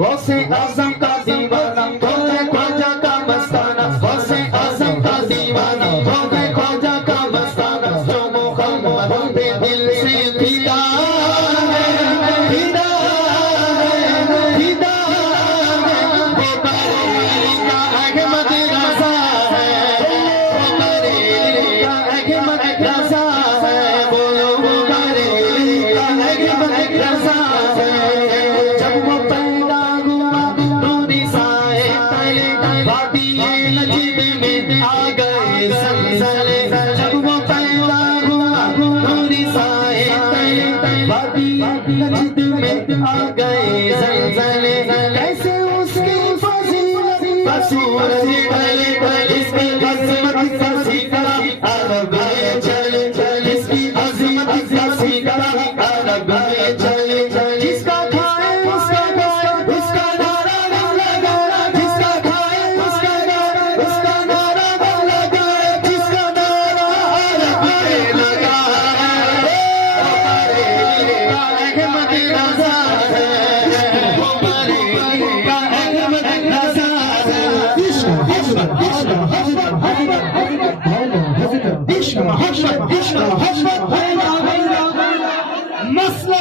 वैसे आजम का दीवाना हो गए ख्वाजा का मस्ताना, वैसे आजम का दीवाना हो गए ख्वाजा का मस्ताना, जो मोहम्मद पे दिल से फिदा है, फिदा है, फिदा है, वो बरेली का अहमद रज़ा है, वो बरेली का अहमद रज़ा है, बोलो वो बरेली का अहमद रज़ा है। जब वो पैदा हुआ नूरी साए तले वादिए नजीद में आ गए ज़लज़ले, जब वो पैदा हुआ नूरी साए तले वादिए नजीद में आ गए ज़लज़ले, कैसे उसकी फजीलत का सूरज ढले, इसकी अज़मत का सितारा अरब में चले, इसकी अज़मत का सितारा अरब में चले, जिसका खाए उसका गाए उसका नारा लगाए, जिसका खाए उसका गाए उसका नारा लगाए, जिसका नारा अरब में लगाए, वो बरेली का अहमद रज़ा है, वो बरेली का अहमद रज़ा है। इश्क मोहब्बत इश्क मोहब्बत इश्क मोहब्बत मसला